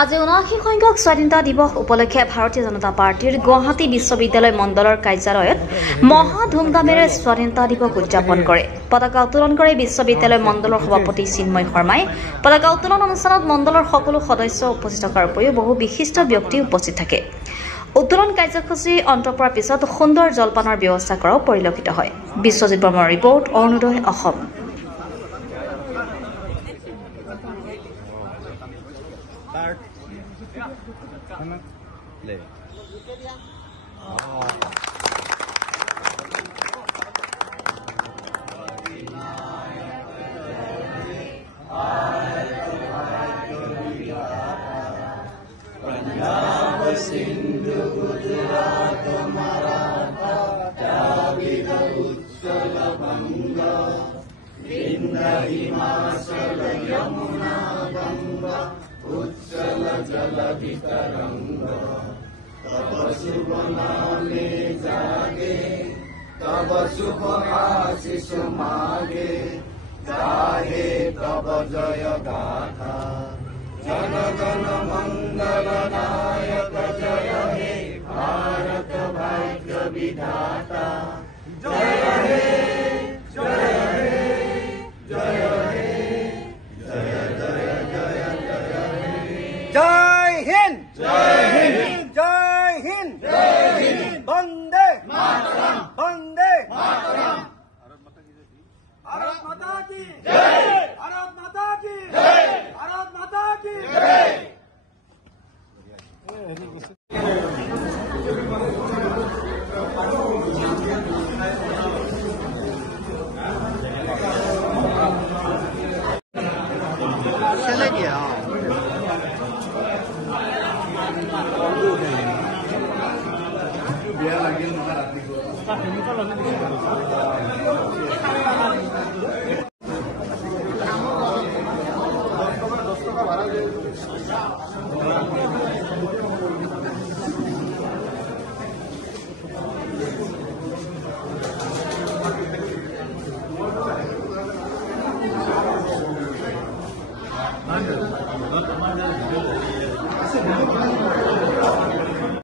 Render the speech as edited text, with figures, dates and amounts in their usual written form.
আজি ৭৯ সংখ্যক স্বাধীনতা দিৱস উপলক্ষে ভাৰতীয় জনতা পাৰ্টিৰ গুৱাহাটী বিশ্ববিদ্যালয় মণ্ডলৰ কাৰ্যালয়ত মহা ধুমধামেৰে স্বাধীনতা দিৱস উদযাপন কৰে। পতাকা উত্তোলন কৰি বিশ্ববিদ্যালয় মণ্ডলৰ সভাপতি চিন্ময় শৰ্মাই পতাকা উত্তোলন অনুষ্ঠানত মণ্ডলৰ সকলো সদস্য উপস্থিত থকাৰ উপৰিও বহু বিশিষ্ট ব্যক্তি উপস্থিত থাকে। উত্তোলন কাৰ্যসূচী অন্ত পৰাৰ পিছত সুন্দৰ জলপানৰ ব্যৱস্থা কৰাও পৰিলক্ষিত হয়। বিশ্বজিৎ বৰ্মাৰ ৰিপৰ্ট, অৰুণোদয় অসম। सिंधु गुजरात मराठा द्राविड उत्कल बंग विंध्य हिमाचल यमुना गंगा उत्कल जलधि तरंग तब शुभ नामे जागे तब शुभ आशीष मागे गाहे तब जय गाथा जन गण मंगल नायक जय हे भारत भाग्य विधाता जय हे जय हे जय हे जय जय जय जय हे जय हिंद जय हिंद जय हिंद जय हिंद वंदे मातरम वंदे मातरम भारत माता की जय भारत माता की जय भारत माता की जय चले गया biar lagi